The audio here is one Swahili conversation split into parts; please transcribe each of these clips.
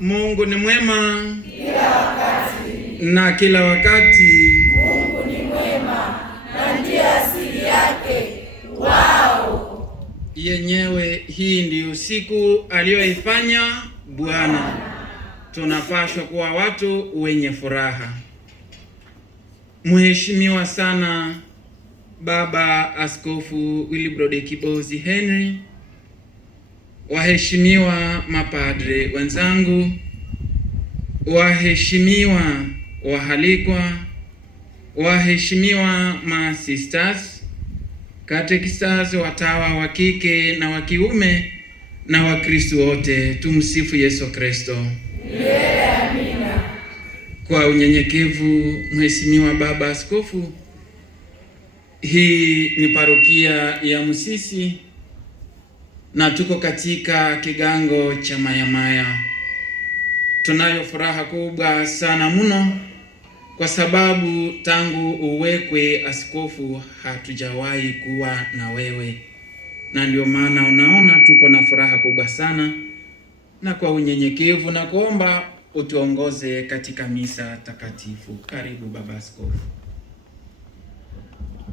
Mungu ni mwema kila wakati, na kila wakati Mungu ni mwema na ndiye asili yake. Yenyewe hii ndiyo siku aliyoifanya Bwana. Tunapaswa kuwa watu wenye furaha. Mheshimiwa sana Baba Askofu Willibrod Kibozi Henry, waheshimiwa mapadre wenzangu, waheshimiwa wahalikwa, waheshimiwa masisters, katekistas, watawa wa kike na wa kiume na Wakristo wote, tumsifu Yesu Kristo. Amina. Kwa unyenyekevu, Mheshimiwa Baba Askofu, hii ni parokia ya Musisi na tuko katika kigango cha Mayamaya. Tunayo furaha kubwa sana mno kwa sababu tangu uwekwe askofu hatujawahi kuwa na wewe, na ndio maana unaona tuko na furaha kubwa sana, na kwa unyenyekevu na kuomba utuongoze katika misa takatifu. Karibu Baba Askofu.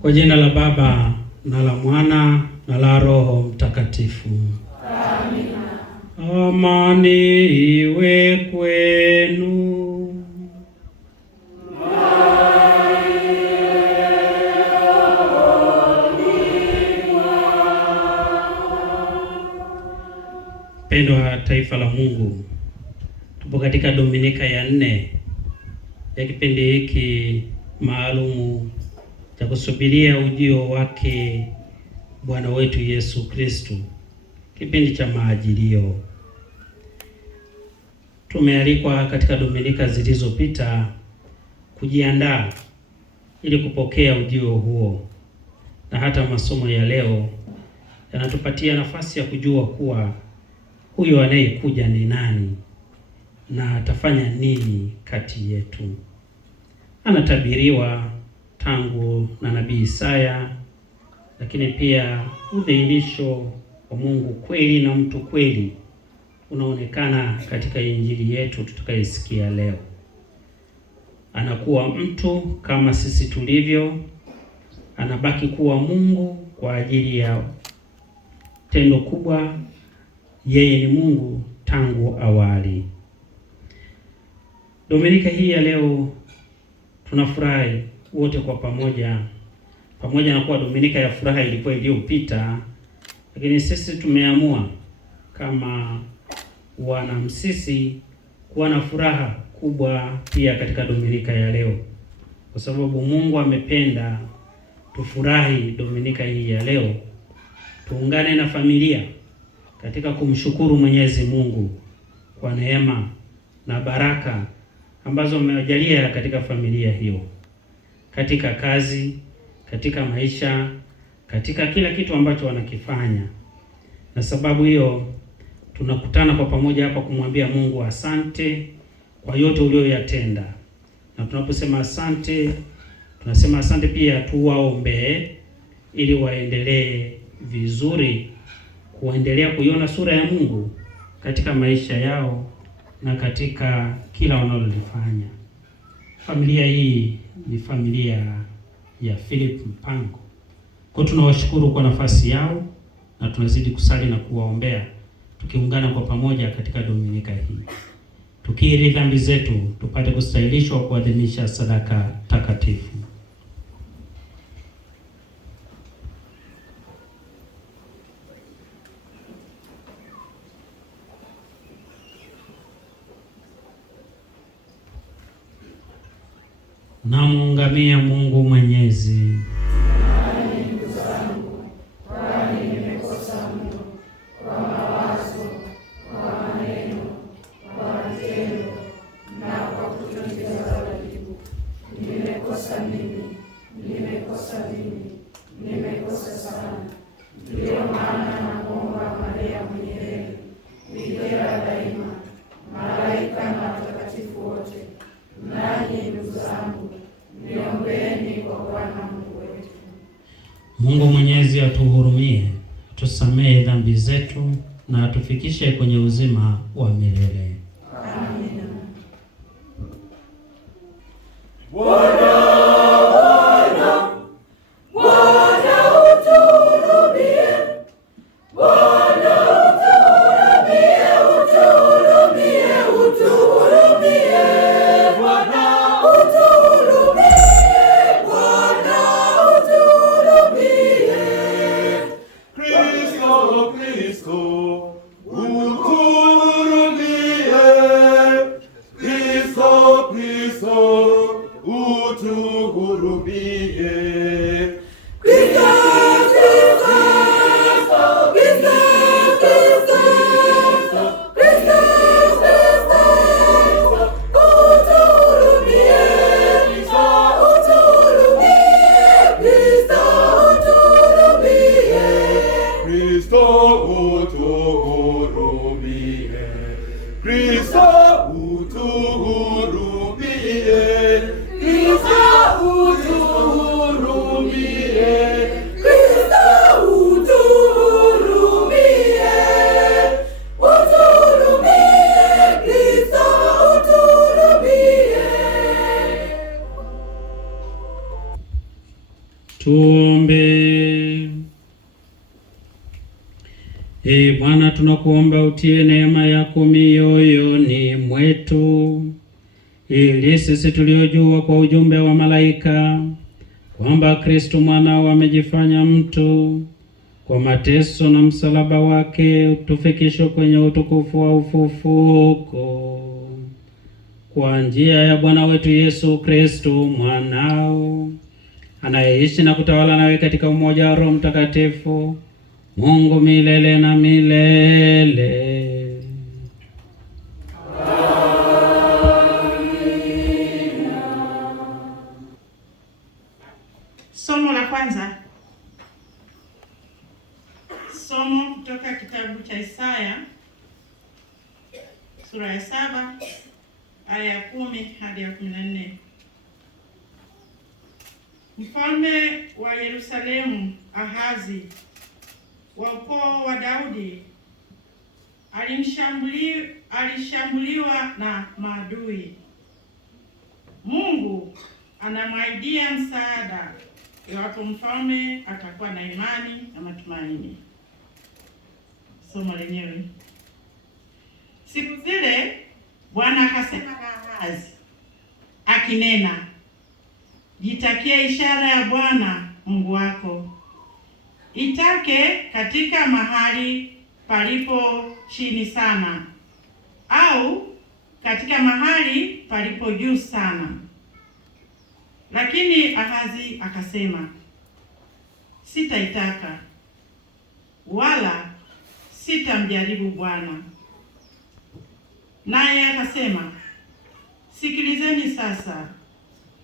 Kwa jina la Baba na la Mwana na la Roho Mtakatifu. Amina. Amani iwe kwenu. Pendo wa taifa la Mungu, tupo katika Dominika ya 4 ya kipindi hiki maalumu cha kusubiria ujio wake Bwana wetu Yesu Kristo, kipindi cha Majilio. Tumealikwa katika Dominika zilizopita kujiandaa ili kupokea ujio huo, na hata masomo ya leo yanatupatia nafasi ya kujua kuwa huyo anayekuja ni nani na atafanya nini kati yetu. Anatabiriwa tangu na nabii Isaya, lakini pia udhihirisho wa Mungu kweli na mtu kweli unaonekana katika injili yetu tutakayesikia leo. Anakuwa mtu kama sisi tulivyo, anabaki kuwa Mungu kwa ajili ya tendo kubwa. Yeye ni Mungu tangu awali. Dominika hii ya leo tunafurahi wote kwa pamoja na kuwa Dominika ya furaha ilikuwa iliyopita, lakini sisi tumeamua kama wana Msisi kuwa na furaha kubwa pia katika Dominika ya leo, kwa sababu Mungu amependa tufurahi Dominika hii ya leo. Tuungane na familia katika kumshukuru Mwenyezi Mungu kwa neema na baraka ambazo amewajalia katika familia hiyo, katika kazi, katika maisha, katika kila kitu ambacho wanakifanya. Na sababu hiyo tunakutana kwa pamoja hapa kumwambia Mungu asante kwa yote uliyoyatenda. Na tunaposema asante, tunasema asante pia tuwaombee ili waendelee vizuri, kuendelea kuiona sura ya Mungu katika maisha yao na katika kila wanalolifanya. Familia hii ni familia ya Philip Mpango. Kwa tunawashukuru kwa nafasi yao na tunazidi kusali na kuwaombea, tukiungana kwa pamoja katika Dominika hii, tukiri dhambi zetu tupate kustahilishwa kuadhimisha sadaka takatifu. Namuungamia Mungu Mwenyezi. Nimekosa sana, ndiyo maana namuomba Maria mwenye heri, bikira daima, malaika na watakatifu wote, nanyi ndugu zangu, niombeeni kwa Bwana Mungu wetu. Mungu Mwenyezi atuhurumie, atusamehe dhambi zetu na atufikishe kwenye uzima wa milele. Amina. Tuombe. Bwana, tunakuomba utie neema yako mioyoni mwetu, ili sisi tuliojua kwa ujumbe wa malaika kwamba Kristo mwanao amejifanya mtu, kwa mateso na msalaba wake tufikishwe kwenye utukufu wa ufufuko, kwa njia ya Bwana wetu Yesu Kristo mwanao, anayeishi na kutawala nawe katika umoja wa Roho Mtakatifu, Mungu milele na milele. Somo la kwanza. Somo kutoka kitabu cha Isaya sura ya 7 aya ya 10 hadi ya 14. Mfalme wa Yerusalemu Ahazi wa ukoo wa Daudi alishambuliwa na maadui. Mungu anamwaidia msaada iwapo mfalme atakuwa na imani na matumaini. Somo lenyewe. Siku zile Bwana akasema na Ahazi akinena, jitakie ishara ya Bwana Mungu wako, itake katika mahali palipo chini sana, au katika mahali palipo juu sana. Lakini Ahazi akasema, sitaitaka wala sitamjaribu Bwana. Naye akasema, sikilizeni sasa,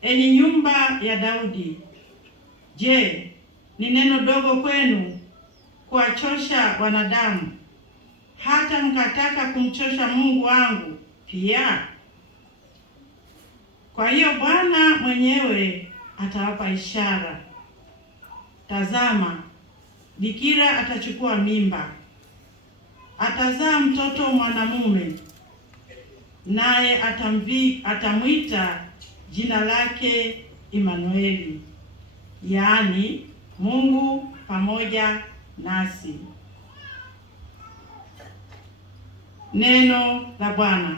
enyi nyumba ya Daudi. Je, ni neno dogo kwenu kuwachosha wanadamu, hata mkataka kumchosha Mungu wangu pia? Kwa hiyo Bwana mwenyewe atawapa ishara. Tazama, bikira atachukua mimba, atazaa mtoto mwanamume, naye atamwita jina lake Imanueli, yaani Mungu pamoja nasi. Neno la Bwana.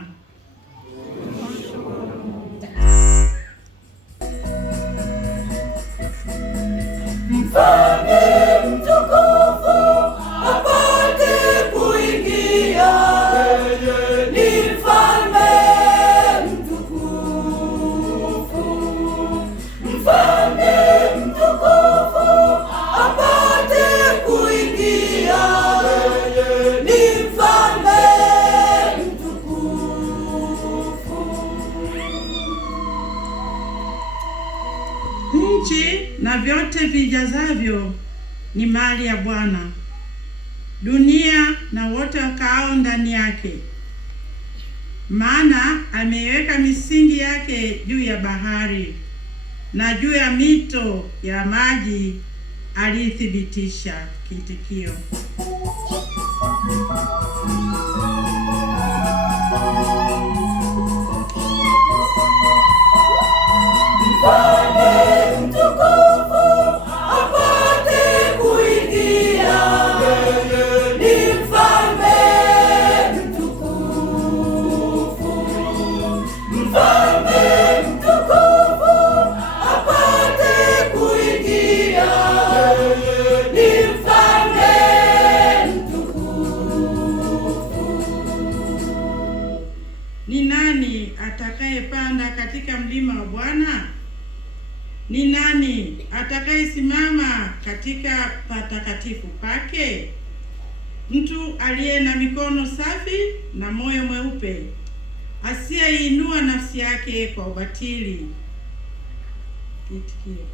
Mfalme mtukufu apate kuingia, ni mfalme mtukufu. Mfalme mtukufu apate kuingia, ni mfalme mtukufu. Nchi na vyote vijazavyo ni mali ya Bwana, dunia na wote wakaao ndani yake. Maana ameiweka misingi yake juu ya bahari, na juu ya mito ya maji aliithibitisha. Kiitikio: Ni nani atakayepanda katika mlima wa Bwana? Ni nani atakayesimama katika patakatifu pake? Mtu aliye na mikono safi na moyo mweupe, asiyeinua nafsi yake kwa ubatili. Itikio.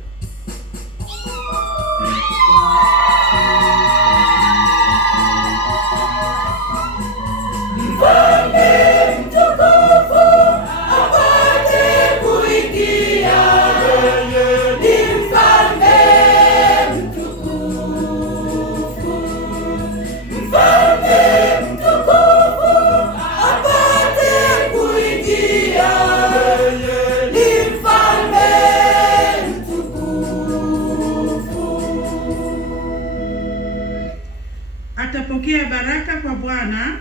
Atapokea baraka kwa Bwana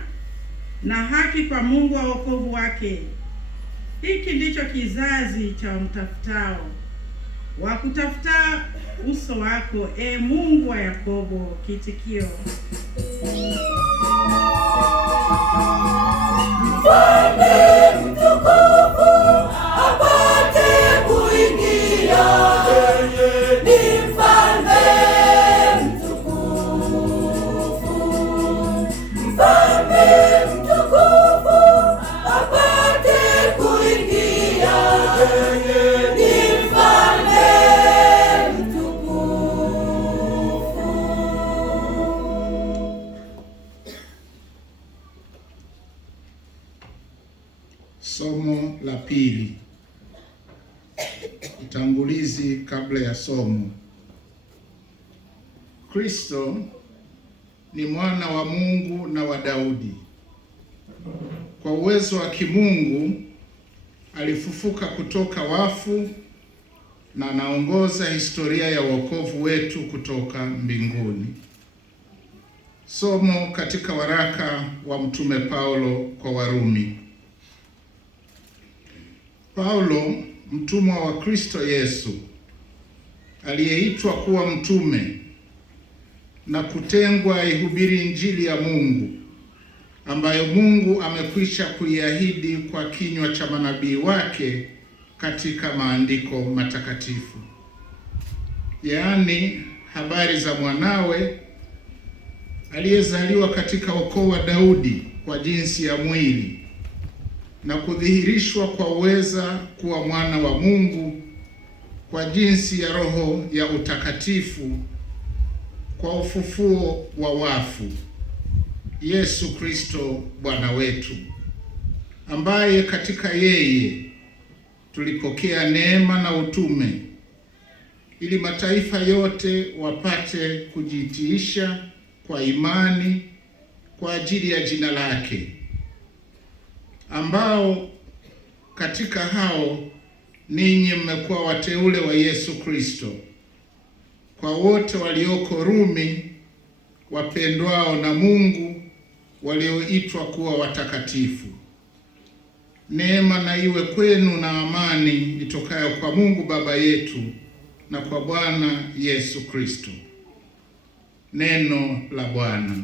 na haki kwa Mungu wa wokovu wake. Hiki ndicho kizazi cha wamtafutao, wakutafuta uso wako, e Mungu wa Yakobo. Kiitikio. Somo la pili. Utangulizi kabla ya somo. Kristo ni mwana wa Mungu na wa Daudi. Kwa uwezo wa kimungu alifufuka kutoka wafu na anaongoza historia ya wokovu wetu kutoka mbinguni. Somo katika waraka wa Mtume Paulo kwa Warumi. Paulo, mtumwa wa Kristo Yesu, aliyeitwa kuwa mtume na kutengwa ihubiri Injili ya Mungu, ambayo Mungu amekwisha kuiahidi kwa kinywa cha manabii wake katika maandiko matakatifu, yaani habari za mwanawe aliyezaliwa katika ukoo wa Daudi kwa jinsi ya mwili, na kudhihirishwa kwa uweza kuwa mwana wa Mungu kwa jinsi ya Roho ya utakatifu, kwa ufufuo wa wafu, Yesu Kristo Bwana wetu, ambaye katika yeye tulipokea neema na utume, ili mataifa yote wapate kujitiisha kwa imani kwa ajili ya jina lake, ambao katika hao ninyi mmekuwa wateule wa Yesu Kristo. Kwa wote walioko Rumi, wapendwao na Mungu, walioitwa kuwa watakatifu. Neema na iwe kwenu na amani itokayo kwa Mungu Baba yetu na kwa Bwana Yesu Kristo. Neno la Bwana.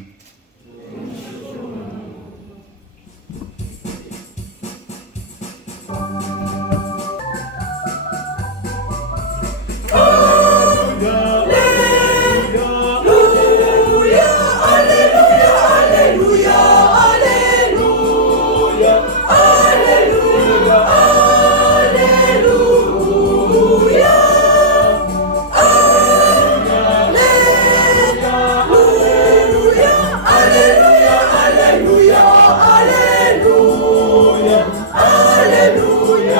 Hallelujah.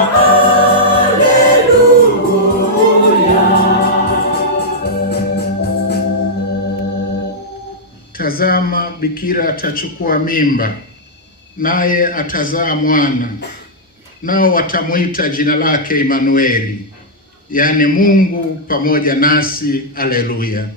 bikira atachukua mimba, naye atazaa mwana, nao watamwita jina lake Imanueli, yaani Mungu pamoja nasi. Aleluya.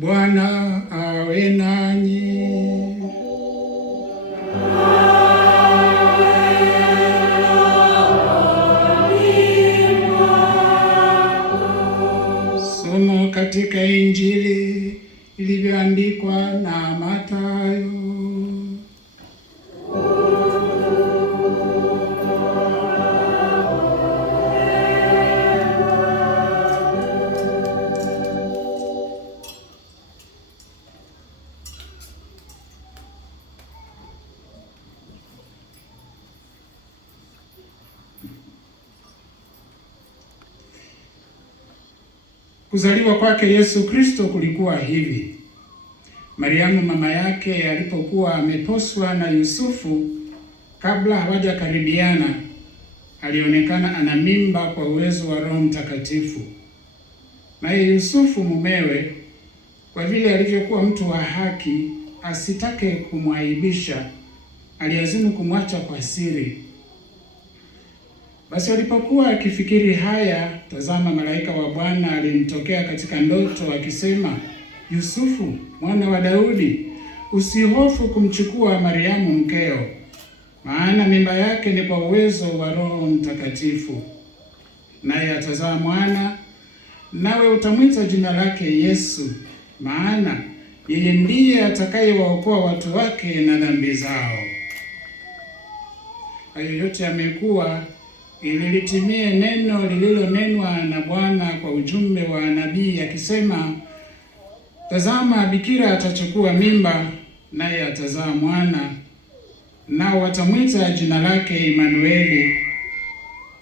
Bwana awe nanyi. Somo katika Injili ilivyoandikwa na Mathayo. Kuzaliwa kwake Yesu Kristo kulikuwa hivi. Mariamu mama yake alipokuwa ameposwa na Yusufu, kabla hawajakaribiana, alionekana ana mimba kwa uwezo wa Roho Mtakatifu. Naye Yusufu mumewe, kwa vile alivyokuwa mtu wa haki, asitake kumwaibisha, aliazimu kumwacha kwa siri. Basi alipokuwa akifikiri haya, tazama, malaika wa Bwana alimtokea katika ndoto akisema, Yusufu mwana wa Daudi, usihofu kumchukua Mariamu mkeo, maana mimba yake ni kwa uwezo wa Roho Mtakatifu. Naye atazaa mwana, nawe utamwita jina lake Yesu, maana yeye ndiye atakayewaokoa watu wake na dhambi zao. Hayo yote yamekuwa ili litimie neno lililonenwa na Bwana kwa ujumbe wa nabii akisema, tazama, bikira atachukua mimba, naye atazaa mwana, nao watamwita jina lake Imanueli,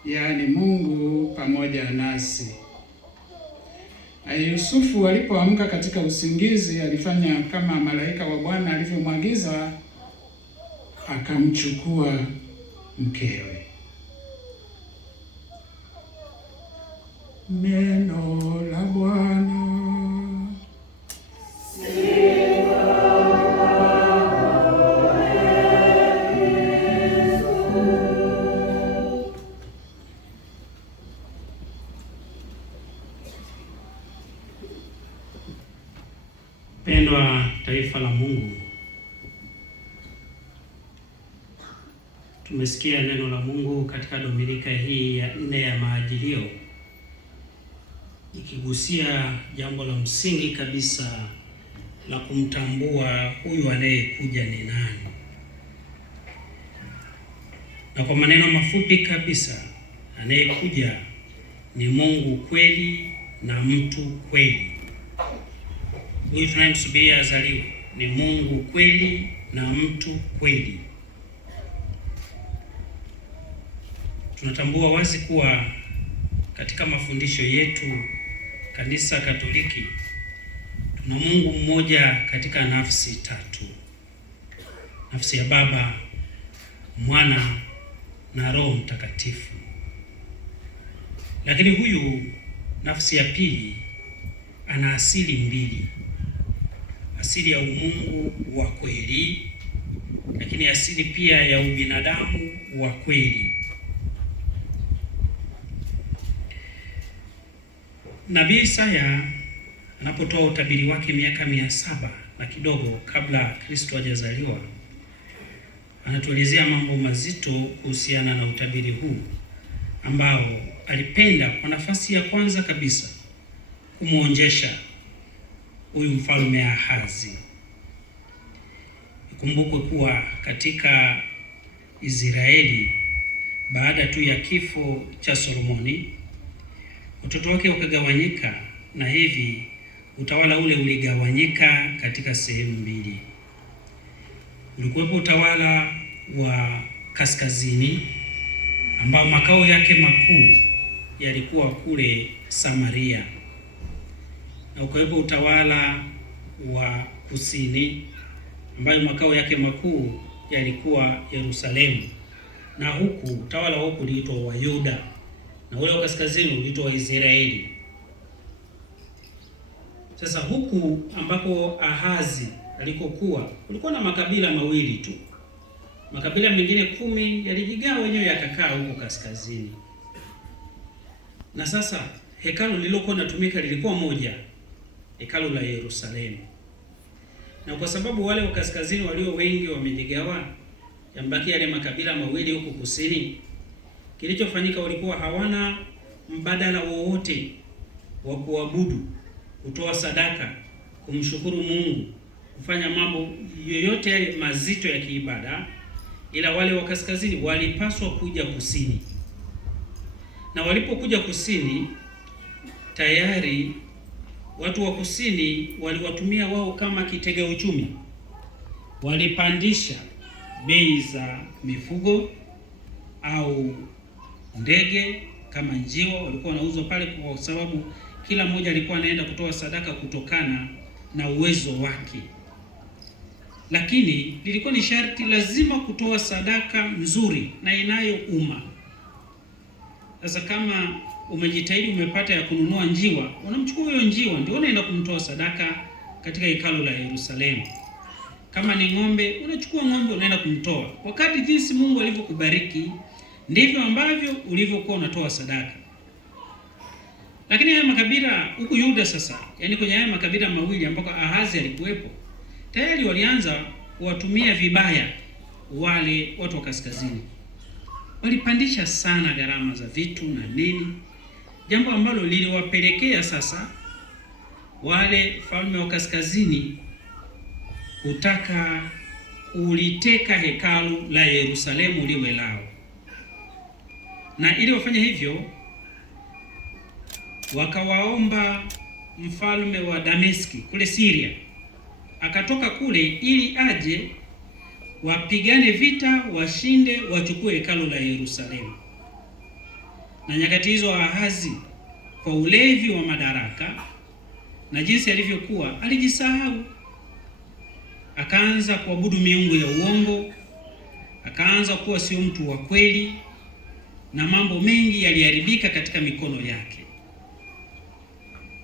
yaani Mungu pamoja nasi. Yusufu alipoamka katika usingizi, alifanya kama malaika wa Bwana alivyomwagiza, akamchukua mkewe. Neno la Bwana. Pendwa taifa la Mungu, tumesikia neno la Mungu katika Dominika hii ya 4 ya Majilio, ikigusia jambo la msingi kabisa la kumtambua huyu anayekuja ni nani. Na kwa maneno mafupi kabisa, anayekuja ni Mungu kweli na mtu kweli. Huyu tunayemsubiria azaliwe ni Mungu kweli na mtu kweli. Tunatambua wazi kuwa katika mafundisho yetu Kanisa Katoliki tuna Mungu mmoja katika nafsi tatu: nafsi ya Baba, Mwana na Roho Mtakatifu. Lakini huyu nafsi ya pili ana asili mbili: asili ya umungu wa kweli, lakini asili pia ya ubinadamu wa kweli. Nabii Isaya anapotoa utabiri wake miaka 700 na kidogo kabla Kristo hajazaliwa, anatuelezea mambo mazito kuhusiana na utabiri huu ambao alipenda kwa nafasi ya kwanza kabisa kumwonjesha huyu mfalme Ahazi. Ikumbukwe kuwa katika Israeli baada tu ya kifo cha Solomoni, watoto wake wakagawanyika, na hivi utawala ule uligawanyika katika sehemu mbili. Ulikuwepo utawala wa kaskazini ambao makao yake makuu yalikuwa kule Samaria, na ukawepo utawala wa kusini ambayo makao yake makuu yalikuwa Yerusalemu, na huku utawala wa huku uliitwa wa Yuda na ule wa kaskazini uliitwa wa Israeli. Sasa huku ambako Ahazi alikokuwa kulikuwa na makabila mawili tu. Makabila mengine 10 yalijigawa wenyewe yakakaa huko kaskazini. Na sasa hekalu lililokuwa linatumika lilikuwa moja, hekalu la Yerusalemu. Na kwa sababu wale wa kaskazini walio wengi wamejigawa, yambaki yale makabila mawili huko kusini, kilichofanyika walikuwa hawana mbadala wowote wa kuabudu, kutoa sadaka, kumshukuru Mungu, kufanya mambo yoyote yale mazito ya kiibada, ila wale wa kaskazini walipaswa kuja kusini. Na walipokuja kusini, tayari watu wa kusini waliwatumia wao kama kitega uchumi. Walipandisha bei za mifugo au ndege kama njiwa, walikuwa wanauzwa pale, kwa sababu kila mmoja alikuwa anaenda kutoa sadaka kutokana na uwezo wake. Lakini lilikuwa ni sharti lazima kutoa sadaka nzuri na inayouma. Sasa kama umejitahidi umepata ya kununua njiwa, unamchukua huyo njiwa ndio unaenda kumtoa sadaka katika hekalu la Yerusalemu. Kama ni ng'ombe, unachukua ng'ombe unaenda kumtoa. Wakati jinsi Mungu alivyokubariki ndivyo ambavyo ulivyokuwa unatoa sadaka. Lakini haya makabila huku Yuda sasa, yani kwenye haya makabila mawili ambako Ahazi alikuwepo, tayari walianza kuwatumia vibaya wale watu wa kaskazini. Walipandisha sana gharama za vitu na nini, jambo ambalo liliwapelekea sasa wale falme wa kaskazini kutaka kuliteka hekalu la Yerusalemu liwe lao. Na ili wafanye hivyo, wakawaomba mfalme wa Dameski kule Syria, akatoka kule ili aje wapigane vita, washinde, wachukue hekalu la Yerusalemu. Na nyakati hizo Ahazi, kwa ulevi wa madaraka na jinsi alivyokuwa, alijisahau, akaanza kuabudu miungu ya uongo, akaanza kuwa sio mtu wa kweli, na mambo mengi yaliharibika katika mikono yake.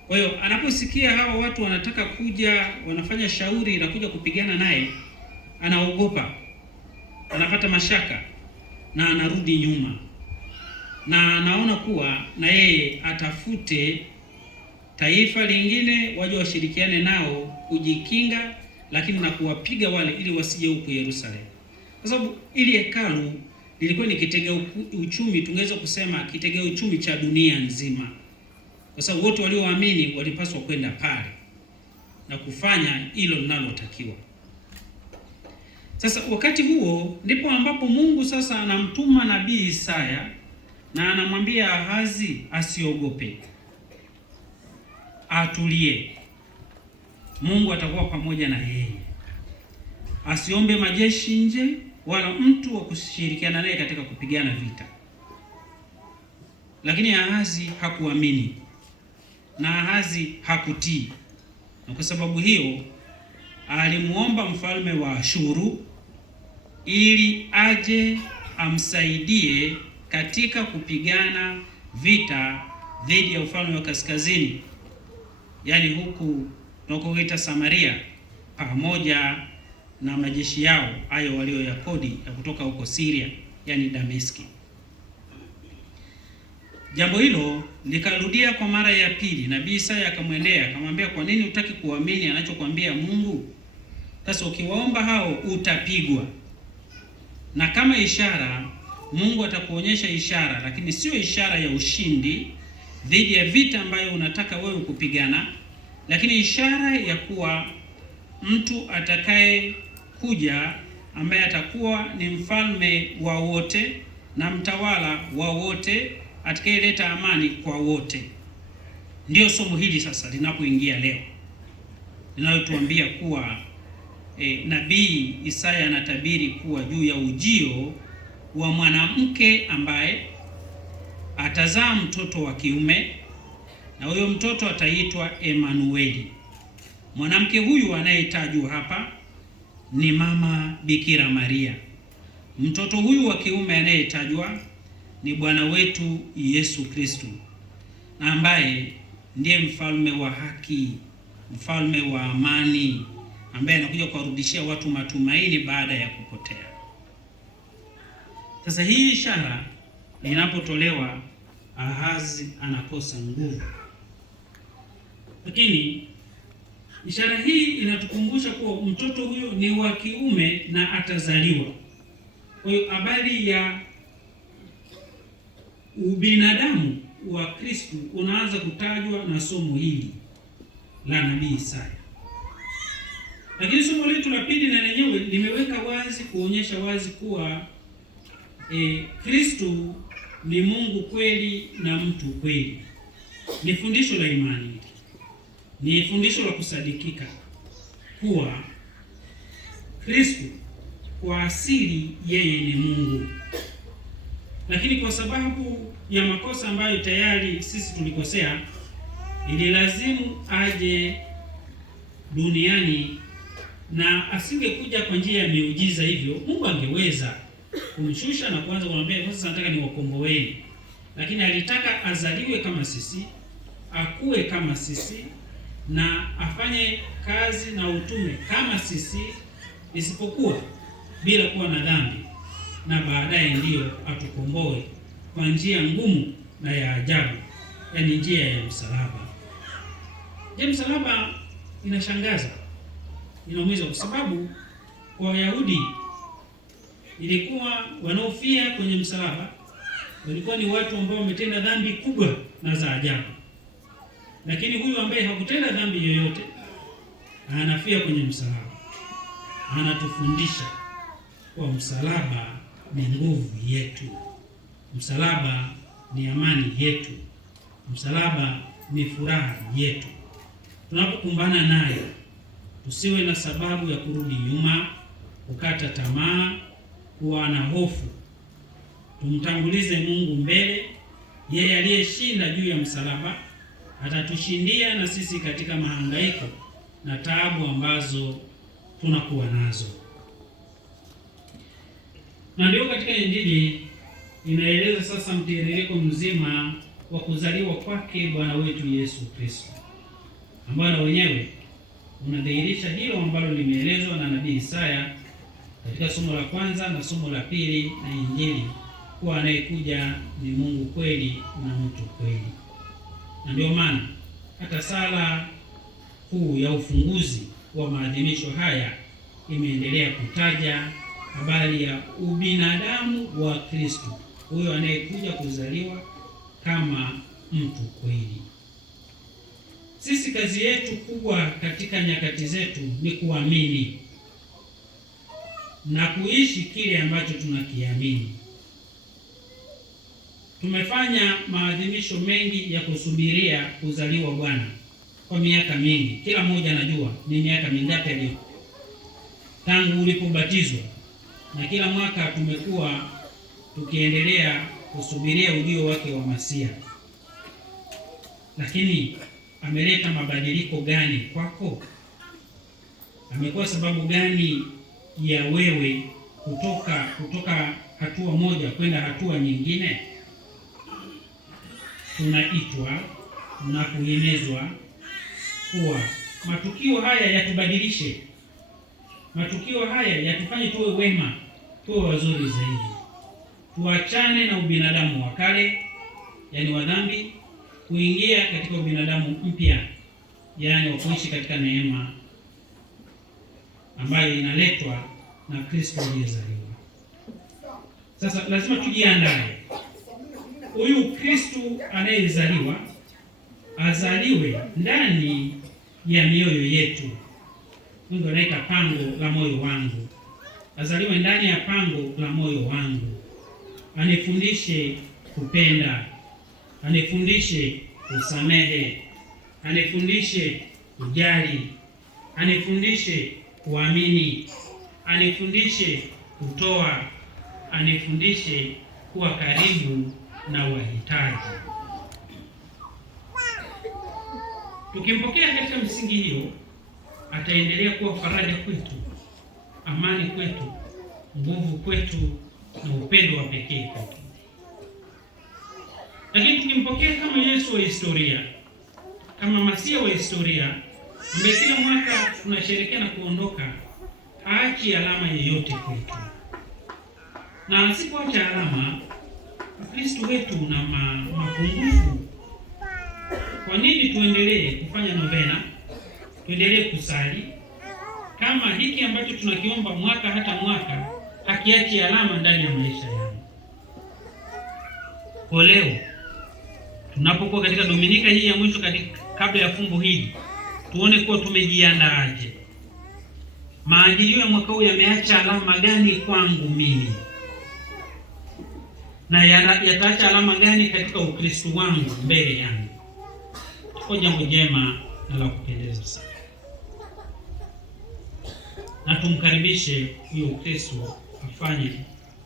Kwa hiyo anaposikia hawa watu wanataka kuja, wanafanya shauri la kuja kupigana naye, anaogopa, anapata mashaka na anarudi nyuma, na anaona kuwa na yeye atafute taifa lingine waje washirikiane nao kujikinga, lakini na kuwapiga wale ili wasije huku Yerusalemu. Kwa sababu ili hekalu lilikuwa ni kitega uchumi, tungeweza kusema kitega uchumi cha dunia nzima, kwa sababu wote walioamini walipaswa kwenda pale na kufanya hilo linalotakiwa. Sasa wakati huo ndipo ambapo Mungu sasa anamtuma nabii Isaya na anamwambia Ahazi asiogope, atulie, Mungu atakuwa pamoja na yeye, asiombe majeshi nje wala mtu wa kushirikiana naye katika kupigana vita. Lakini Ahazi hakuamini na Ahazi hakutii, na kwa sababu hiyo alimuomba mfalme wa Ashuru ili aje amsaidie katika kupigana vita dhidi ya ufalme wa kaskazini, yani huku tunakoita Samaria, pamoja na majeshi yao hayo walioyakodi ya kutoka huko Syria, yani Dameski. Jambo hilo likarudia kwa mara ya pili. Nabii Isaya akamwendea akamwambia, kwa nini hutaki kuamini anachokwambia Mungu? Sasa ukiwaomba hao utapigwa, na kama ishara Mungu atakuonyesha ishara, lakini sio ishara ya ushindi dhidi ya vita ambayo unataka wewe kupigana, lakini ishara ya kuwa mtu atakaye kuja ambaye atakuwa ni mfalme wa wote na mtawala wa wote, atakayeleta amani kwa wote. Ndio somo hili sasa linapoingia leo, linalotuambia kuwa nabii Isaya anatabiri kuwa juu ya ujio wa mwanamke ambaye atazaa mtoto wa kiume, na huyo mtoto ataitwa Emanueli. Mwanamke huyu anayetajwa hapa ni Mama Bikira Maria. Mtoto huyu wa kiume anayetajwa ni Bwana wetu Yesu Kristo, na ambaye ndiye mfalme wa haki, mfalme wa amani, ambaye anakuja kuwarudishia watu matumaini baada ya kupotea. Sasa hii ishara inapotolewa, Ahazi anakosa nguvu, lakini ishara hii inatukumbusha kuwa mtoto huyo ni wa kiume na atazaliwa. Kwa hiyo habari ya ubinadamu wa Kristo unaanza kutajwa na somo hili la nabii Isaya. Lakini somo letu la pili na lenyewe limeweka wazi, kuonyesha wazi kuwa Kristo ni Mungu kweli na mtu kweli. Ni fundisho la imani, ni fundisho la kusadikika kuwa Kristo kwa asili yeye ni Mungu, lakini kwa sababu ya makosa ambayo tayari sisi tulikosea, ililazimu aje duniani, na asingekuja kwa njia ya miujiza. Hivyo Mungu angeweza kumshusha na kuanza kumwambia sasa nataka niwakomboeni, lakini alitaka azaliwe kama sisi, akue kama sisi, na afanye kazi na utume kama sisi, isipokuwa bila kuwa na dhambi, na baadaye ndiyo atukomboe kwa njia ngumu na ya ajabu, yaani njia ya msalaba. Je, msalaba inashangaza, inaumiza, kwa sababu kwa Wayahudi ilikuwa wanaofia kwenye msalaba walikuwa ni watu ambao wametenda dhambi kubwa na za ajabu, lakini huyu ambaye hakutenda dhambi yoyote anafia kwenye msalaba. Anatufundisha kwa msalaba ni nguvu yetu, msalaba ni amani yetu, msalaba ni furaha yetu. Tunapokumbana naye, tusiwe na sababu ya kurudi nyuma, kukata tamaa, kuwa na hofu. Tumtangulize Mungu mbele. Yeye aliyeshinda juu ya msalaba atatushindia na sisi katika mahangaiko na taabu ambazo tunakuwa nazo. Na ndio katika Injili inaeleza sasa mtiririko mzima wa kuzaliwa kwake Bwana wetu Yesu Kristo, ambao na wenyewe unadhihirisha hilo ambalo limeelezwa na nabii Isaya katika somo la kwanza na somo la pili na Injili, kuwa anayekuja ni Mungu kweli na mtu kweli. Na ndio maana hata sala kuu ya ufunguzi wa maadhimisho haya imeendelea kutaja habari ya ubinadamu wa Kristo, huyo anayekuja kuzaliwa kama mtu kweli. Sisi kazi yetu kubwa katika nyakati zetu ni kuamini na kuishi kile ambacho tunakiamini. Tumefanya maadhimisho mengi ya kusubiria kuzaliwa Bwana kwa miaka mingi. Kila mmoja anajua ni miaka mingapi leo tangu ulipobatizwa, na kila mwaka tumekuwa tukiendelea kusubiria ujio wake wa Masia. Lakini ameleta mabadiliko gani kwako? Amekuwa sababu gani ya wewe kutoka hatua moja kwenda hatua nyingine? Tunaitwa na kuhimizwa kuwa matukio haya yatubadilishe, matukio haya yatufanye tuwe wema, tuwe wazuri zaidi, tuachane na ubinadamu wa kale, yaani wa dhambi, kuingia katika ubinadamu mpya, yaani wa kuishi katika neema ambayo inaletwa na Kristo aliyezaliwa. Sasa lazima tujiandae, huyu Kristo anayezaliwa azaliwe ndani ya mioyo yetu. Mungu anaita pango la moyo wangu, azaliwe ndani ya pango la moyo wangu, anifundishe kupenda, anifundishe kusamehe, anifundishe kujali, anifundishe kuamini, anifundishe kutoa, anifundishe kuwa karibu na wahitaji. Tukimpokea katika msingi hiyo, ataendelea kuwa faraja kwetu, amani kwetu, nguvu kwetu na upendo wa pekee kwetu. Lakini tukimpokea kama Yesu wa historia, kama Masia wa historia, ambaye kila mwaka tunasherehekea na kuondoka, haachi alama yeyote kwetu. Na asipoacha alama, Ukristo wetu una mapungufu. Kwa nini tuendelee kufanya novena, tuendelee kusali, kama hiki ambacho tunakiomba mwaka hata mwaka hakiachi alama ndani ya maisha yangu? Kwa leo tunapokuwa katika Dominika hii ya mwisho kabla ya fumbo hili, tuone kuwa tumejiandaaje. Maadilio ya mwaka huu yameacha alama gani kwangu mimi, na yataacha alama gani katika Ukristo wangu mbele yangu? Kwa jambo jema na la kupendeza sana, na tumkaribishe huyo Ukristo afanye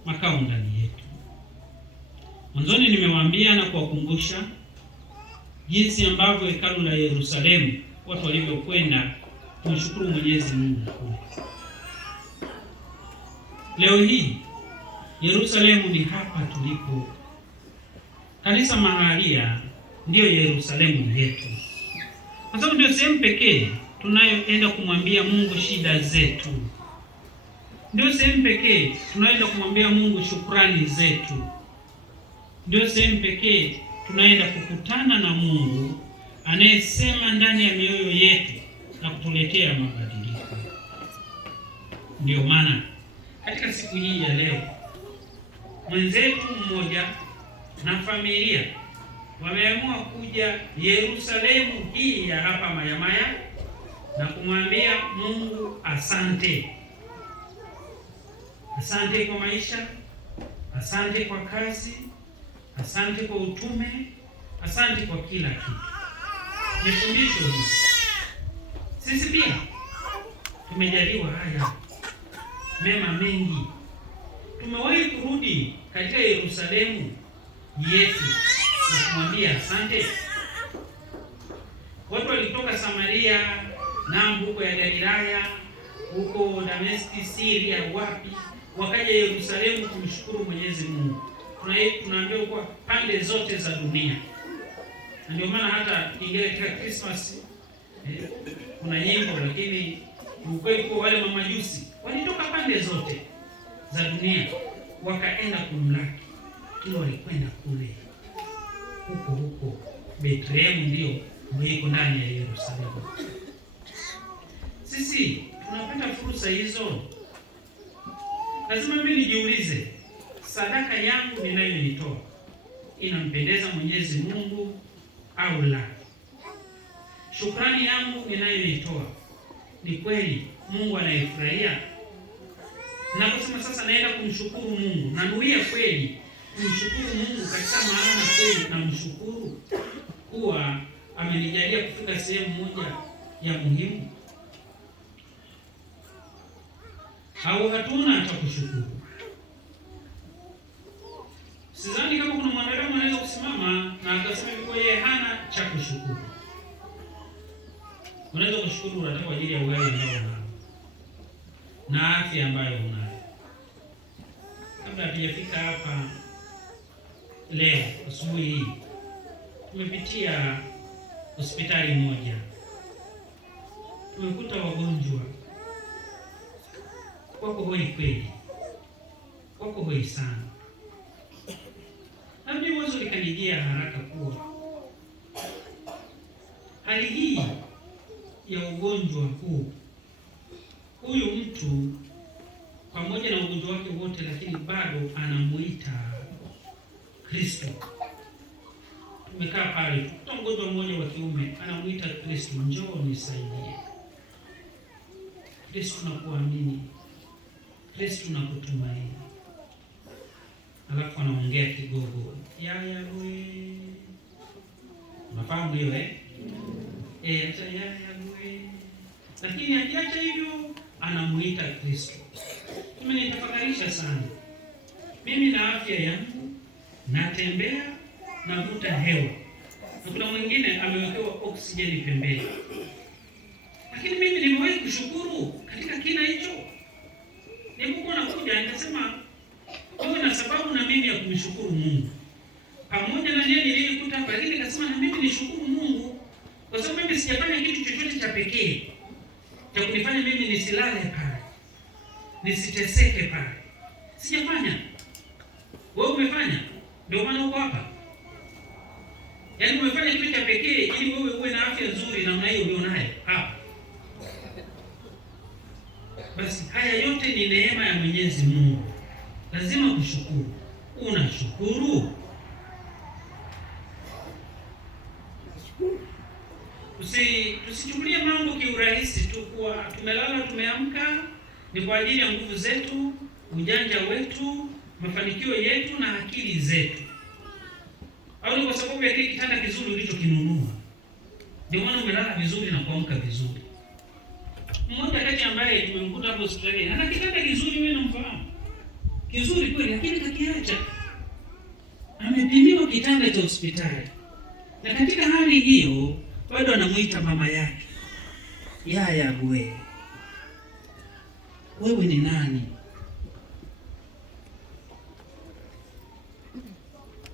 makao ndani yetu. Mwanzoni nimewaambia na kuwakumbusha jinsi ambavyo hekalu la Yerusalemu watu walivyokwenda kumshukuru Mwenyezi Mungu. Leo hii Yerusalemu ni hapa tulipo. Kanisa mahalia ndiyo Yerusalemu yetu, kwa sababu ndio sehemu pekee tunayoenda kumwambia Mungu shida zetu. Ndio sehemu pekee tunaenda kumwambia Mungu shukrani zetu. Ndio sehemu pekee tunaenda kukutana na Mungu anayesema ndani ya mioyo yetu na kutuletea mabadiliko. Ndio maana katika siku hii ya leo, mwenzetu mmoja na familia wameamua kuja Yerusalemu hii ya hapa Mayamaya na kumwambia Mungu asante. Asante kwa maisha, asante kwa kazi, asante kwa utume, asante kwa kila kitu. Ni fundisho hili. Sisi pia tumejaliwa haya mema mengi. Tumewahi kurudi katika Yerusalemu yetu na kumwambia asante. Watu walitoka Samaria na huko ya Galilaya, huko Dameski, Syria, wapi, wakaja Yerusalemu kumshukuru Mwenyezi Mungu. Tunaambiwa kwa pande zote za dunia. Na ndio maana hata katika Christmas kuna nyimbo, lakini ukweli kwa wale mamajusi walitoka pande zote za dunia wakaenda kumlaki. Kile walikwenda kule huko Bethlehem, ndio iko ndani ya Yerusalemu. Sisi tunapata fursa hizo. Lazima mimi nijiulize, sadaka yangu ninayoitoa inampendeza Mwenyezi Mungu au la? Shukrani yangu ninayoitoa ni kweli Mungu anayefurahia? Na kusema sasa naenda kumshukuru Mungu, na nuia kweli kumshukuru Mungu katika maana kweli namshukuru kuwa amenijalia kufika sehemu moja ya muhimu, au hatuna cha kushukuru? Sidhani kama kuna mwanadamu anaweza kusimama na akasema yuko yeye hana cha kushukuru. Unaweza kushukuru hata kwa ajili ya uhai unao na afya ambayo unayo. Kabla hatujafika hapa leo asubuhi hii, tumepitia hospitali moja, tumekuta wagonjwa wako hoi kweli, wako hoi sana. Na mimi wazo likanijia haraka kuwa hali hii ya ugonjwa huu, huyu mtu pamoja na ugonjwa wake wote, lakini bado anamuita Kristo. Tumekaa pale, tukuta mgonjwa mmoja wa kiume anamuita Kristo, njoo nisaidie. Kristo nakuamini, Kristo nakutumaini. alafu anaongea Kigogo, yaya we, unafahamu hiyo acha yaya we, lakini akiacha hivyo anamuita Kristo. Imenitafakarisha sana. Mimi na afya yangu natembea, navuta hewa, na kuna mwingine amewekewa oksijeni pembeni, lakini mimi nimewahi kushukuru katika kina hicho. Nilipokuwa nakuja nikasema wewe na sababu na mimi ya kumshukuru Mungu. Pamoja na yeye nilikuta hapa, lakini nikasema na mimi nishukuru Mungu kwa sababu mimi sijafanya kitu chochote cha pekee cha kunifanya mimi nisilale pale, nisiteseke pale. Sijafanya. Wewe umefanya. Ndio maana uko hapa. Yaani umefanya kitu cha pekee ili wewe uwe na afya nzuri na unayo ulionayo hapa. Basi haya yote ni neema ya Mwenyezi Mungu. Lazima kushukuru. Unashukuru? Tusichukulie mambo kiurahisi tu, kuwa tumelala tumeamka ni kwa ajili ya nguvu zetu, ujanja wetu, mafanikio yetu na akili zetu, au ni kwa sababu ya kile kitanda kizuri ulichokinunua ndio maana umelala vizuri na kuamka vizuri. Mmoja kati ambaye tumemkuta hapo hospitali ana kitanda kizuri, mimi namfahamu kizuri kweli, lakini kakiacha. Amepimiwa kitanda cha hospitali, na katika hali hiyo bado anamuita mama yake, yaya wewe ni nani?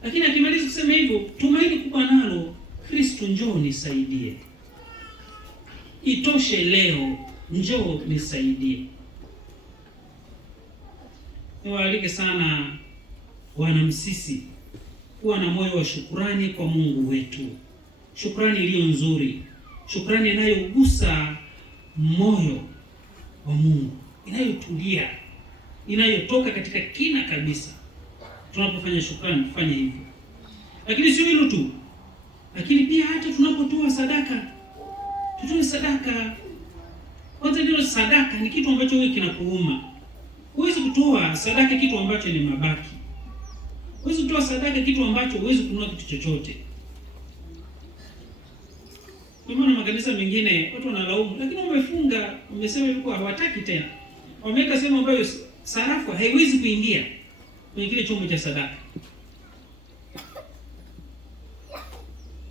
Lakini akimaliza kusema hivyo, tumaini kubwa nalo, Kristo njoo nisaidie, itoshe leo, njoo nisaidie. Niwaalike sana wanamsisi kuwa na moyo wa shukrani kwa Mungu wetu, shukrani iliyo nzuri, shukrani inayogusa moyo wa Mungu, inayotulia, inayotoka katika kina kabisa. Tunapofanya shukrani tufanye hivyo. Lakini sio hilo tu, lakini pia hata tunapotoa sadaka, tutoe sadaka. Kwanza ndio sadaka ni kitu ambacho wewe kinakuuma. Huwezi kutoa sadaka kitu ambacho ni mabaki. Huwezi kutoa sadaka kitu ambacho huwezi kununua kitu chochote. Kwa maana makanisa mengine watu wanalaumu, lakini wamefunga, wamesema yuko hawataki tena. Wameweka sehemu ambayo sarafu haiwezi kuingia kwenye kile chombo cha sadaka.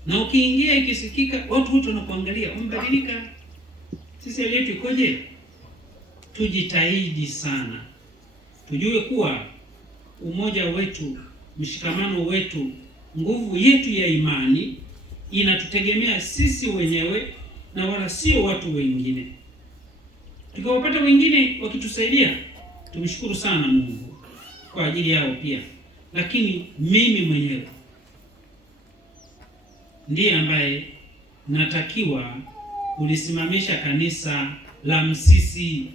Na ukiingia ikisikika, watu wote wanakuangalia, wamebadilika. Sisi hali yetu ikoje? Tujitahidi sana. Tujue kuwa umoja wetu, mshikamano wetu, nguvu yetu ya imani inatutegemea sisi wenyewe na wala sio watu wengine. Tukiwapata wengine wakitusaidia, tumshukuru sana Mungu kwa ajili yao pia. Lakini mimi mwenyewe ndiye ambaye natakiwa kulisimamisha kanisa la Msisi.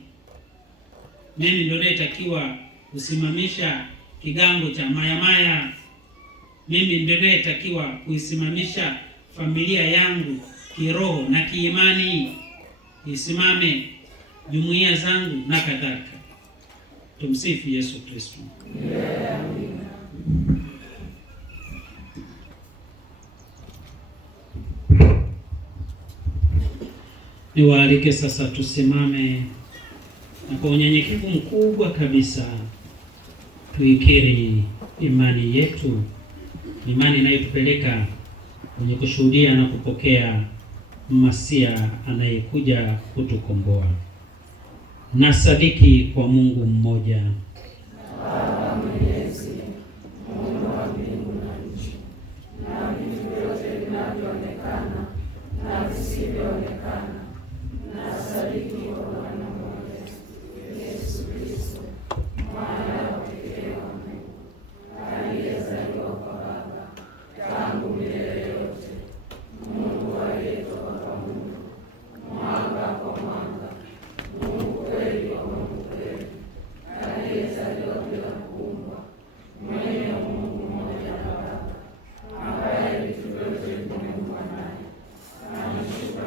Mimi ndio nayetakiwa kusimamisha kigango cha Mayamaya. Mimi ndio nayetakiwa kuisimamisha familia yangu kiroho na kiimani, isimame jumuiya zangu na kadhalika. Tumsifu Yesu Kristo. Niwaalike sasa tusimame na kwa unyenyekevu mkubwa kabisa tuikiri imani yetu, imani inayotupeleka kwenye kushuhudia na kupokea Masia anayekuja kutukomboa. Na sadiki kwa Mungu mmoja, Baba Mwenyezi, Mungu wa mbingu na nchi, na vitu vyote vinavyoonekana na visivyoonekana, na sadiki kwa Bwana mmoja, Yesu Kristo, mwana wa pekee wa Mungu, aliyezaliwa kwa Baba tangu milele yote, Mungu aliyetoka kwa Mungu, mwanga kwa mwanga, Mungu kweli kwa Mungu kweli, aliyezaliwa bila kuumbwa, mwenye Mungu mmoja Baba, ambaye vitu vyote vimeumbwa naye, ameshuka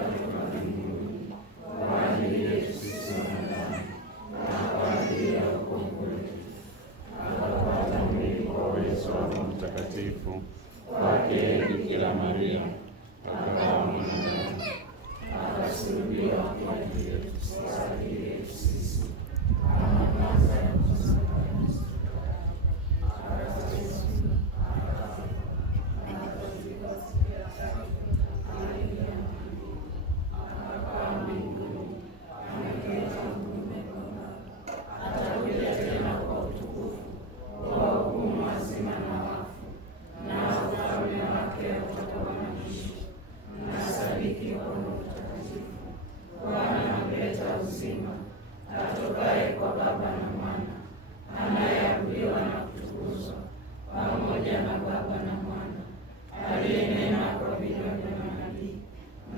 Bikira Maria akawa mwanadamu, akasulubiwa kwa ajili yetu sisi kama kwanza ya atokaye kwa Baba na Mwana, anayeabudiwa na kutukuzwa pamoja na Baba na Mwana, aliyenena kwa vinywa vya manabii.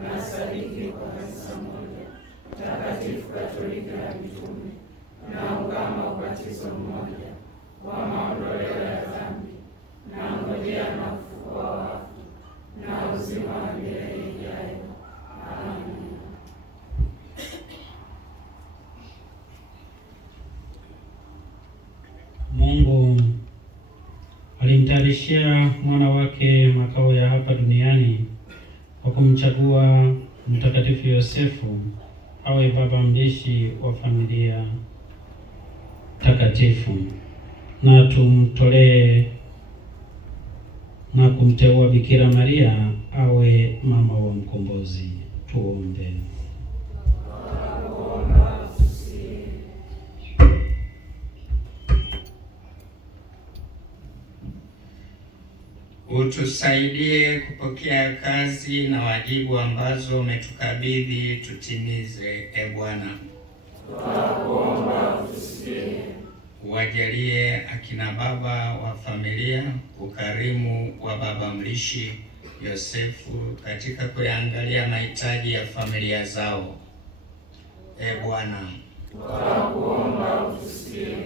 Nasadiki kwa kanisa moja takatifu Katoliki la mitume, naungama ubatizo mmoja wa maondoleo ya dhambi, nangojea na ufufuo wa wafu na uzima wa milele ijayo. Amen. Mungu alimtayarishia mwana wake makao ya hapa duniani kwa kumchagua Mtakatifu Yosefu awe baba mlishi wa familia takatifu, na tumtolee na kumteua Bikira Maria awe mama wa mkombozi. Tuombe. Utusaidie kupokea kazi na wajibu ambazo umetukabidhi tutimize, e Bwana. Tunakuomba utusikie. Uwajalie akina baba wa familia ukarimu wa baba mlishi Yosefu katika kuyaangalia mahitaji ya familia zao, e Bwana. Tunakuomba utusikie.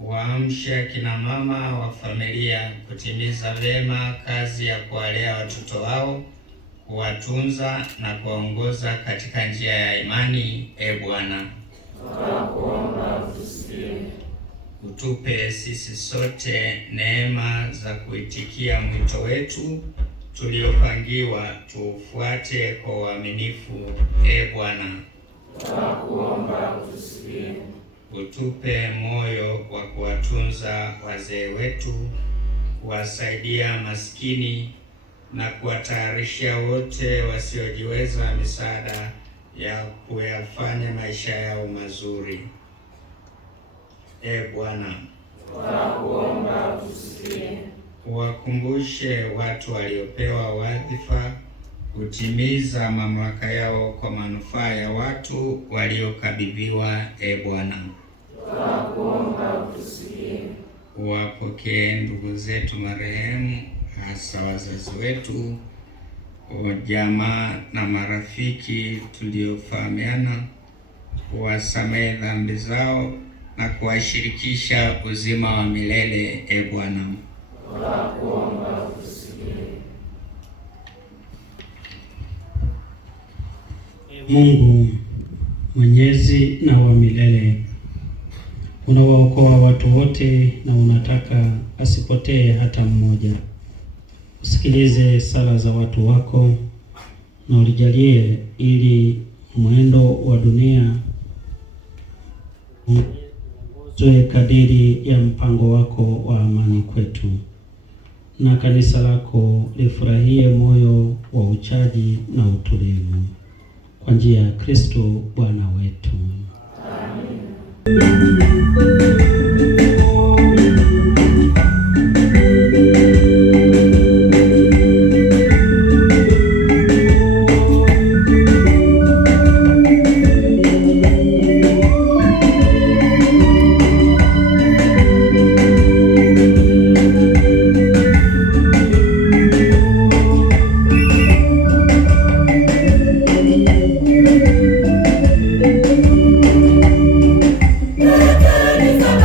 Waamshe akina mama wa familia kutimiza vyema kazi ya kuwalea watoto wao, kuwatunza na kuwaongoza katika njia ya imani, e Bwana. Tunakuomba utusikie. Utupe sisi sote neema za kuitikia mwito wetu tuliopangiwa, tuufuate kwa uaminifu, e Bwana. Tunakuomba utusikie. Utupe moyo wa kuwatunza wazee wetu, kuwasaidia maskini na kuwatayarisha wote wasiojiweza misaada ya kuyafanya maisha yao mazuri, e Bwana. Tunakuomba utusikie. Wakumbushe watu waliopewa wadhifa kutimiza mamlaka yao kwa manufaa ya watu waliokabidhiwa, e Bwana. Tunakuomba utusikie. Wapokee ndugu zetu marehemu, hasa wazazi wetu, jamaa na marafiki tuliofahamiana, wasamehe dhambi zao na kuwashirikisha uzima wa milele, e Bwana. Tunakuomba utusikie. Mungu mwenyezi na wa milele, unawaokoa watu wote na unataka asipotee hata mmoja. Usikilize sala za watu wako na ulijalie ili mwendo wa dunia uongozwe kadiri ya mpango wako wa amani kwetu, na kanisa lako lifurahie moyo wa uchaji na utulivu, kwa njia ya Kristo Bwana wetu. Amen. Kanisa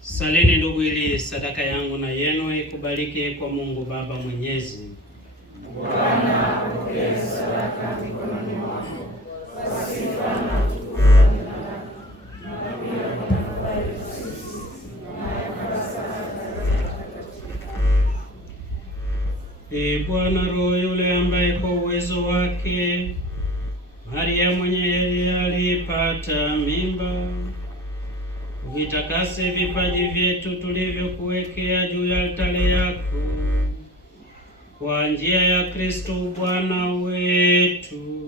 Salini ndugu, ili sadaka yangu na yenu ikubalike kwa Mungu Baba Mwenyezi. Bwana apokee sadaka mikononi mwako kwa sifa na utukufu wa jina lako, na pia kwa tafadhali sisi na kwa sadaka takatifu. Ee Bwana, Roho yule ambaye kwa uwezo wake Maria mwenye heri alipata mimba, vitakase vipaji vyetu tulivyokuwekea juu ya altare yako, kwa njia ya Kristo Bwana wetu.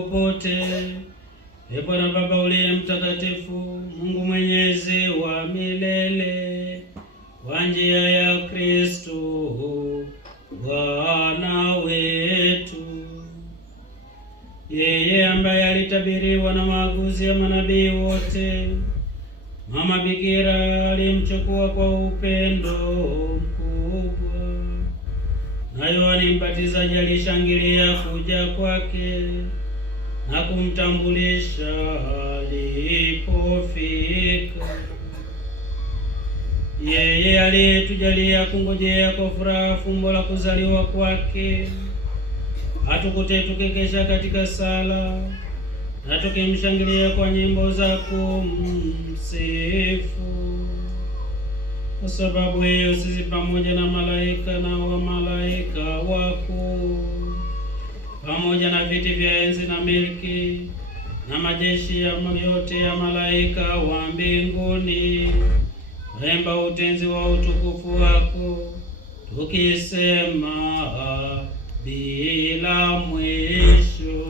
popote. Ee Bwana Baba uliye mtakatifu, Mungu mwenyezi wa milele, kwa njia ya Kristo Bwana wetu, yeye ambaye alitabiriwa na maaguzi ya manabii wote, Mama Bikira alimchukua kwa upendo mkubwa, na Yohane Mbatizaji alishangilia kuja kwake na kumtambulisha alipofika. Yeye aliyetujalia kungojea kwa furaha fumbo la kuzaliwa kwake, hatukute tukikesha katika sala na tukimshangilia kwa nyimbo za kumsifu. Kwa sababu hiyo sisi pamoja na malaika na wamalaika wakuu, pamoja na viti vya enzi na milki na majeshi yote ya malaika wa mbinguni, waimba utenzi wa utukufu wako, tukisema bila mwisho.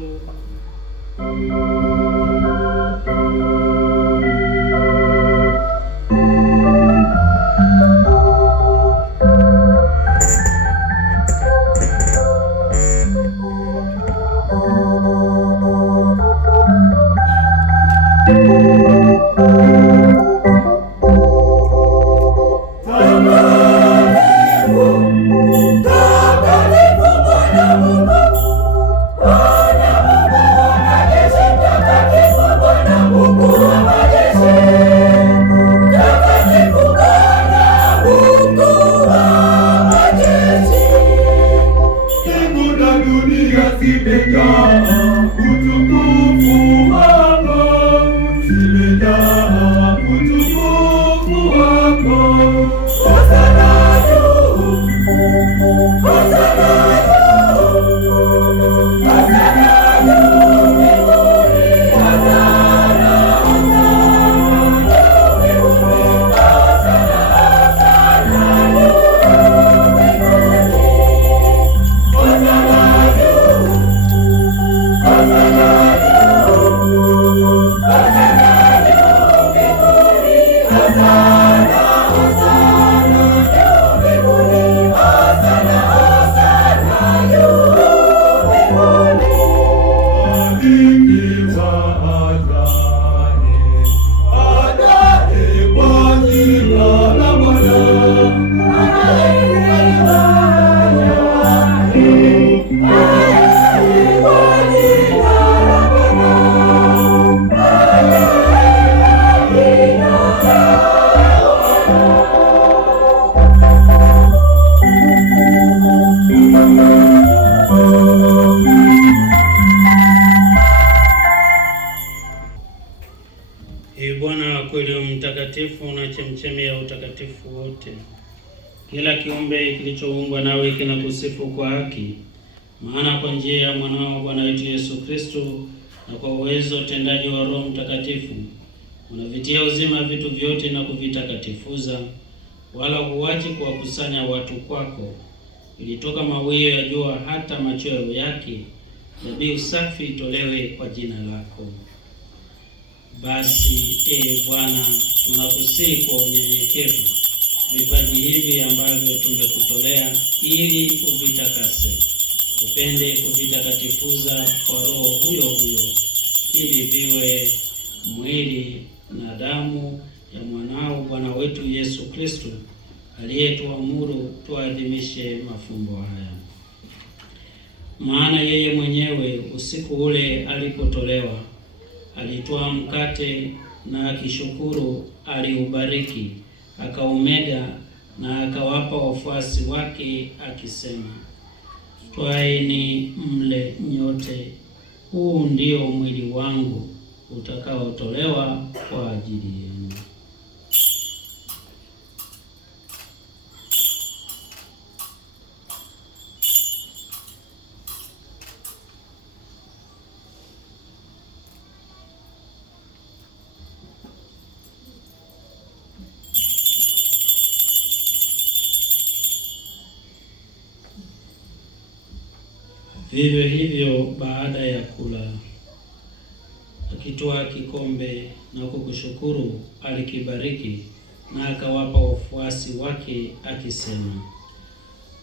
Na chemchemi ya utakatifu wote, kila kiumbe kilichoumbwa nawe kinakusifu kwa haki, maana kwa njia ya mwanao Bwana wetu Yesu Kristo na kwa uwezo tendaji wa Roho Mtakatifu unavitia uzima vitu vyote na kuvitakatifuza, wala huachi kuwakusanya watu kwako. Ilitoka mawio ya jua hata machweo yake, dhabihu safi itolewe kwa jina lako. Basi Bwana, tunakusihi kwa unyenyekevu vipaji hivi ambavyo tumekutolea, ili uvitakase, upende kuvitakatifuza kwa Roho huyo huyo, ili viwe mwili na damu ya mwanao Bwana wetu Yesu Kristo, aliyetuamuru tuadhimishe mafumbo haya. Maana yeye mwenyewe usiku ule alipotolewa, alitwaa mkate na akishukuru aliubariki, akaumega na akawapa wafuasi wake akisema, twaeni mle nyote, huu ndio mwili wangu utakaotolewa kwa ajili yenu. Vivyo hivyo baada ya kula, akitwaa kikombe na kukushukuru, alikibariki na akawapa wafuasi wake akisema,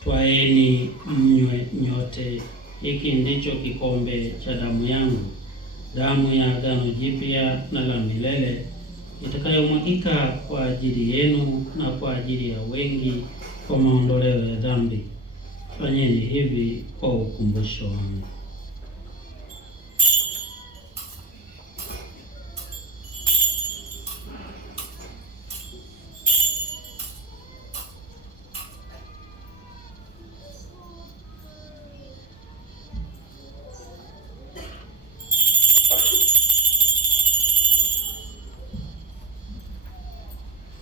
twaeni mnywe nyote, hiki ndicho kikombe cha damu yangu, damu ya agano jipya na la milele, itakayomwagika kwa ajili yenu na kwa ajili ya wengi kwa maondoleo ya dhambi. Fanyeni hivi kwa ukumbusho wangu.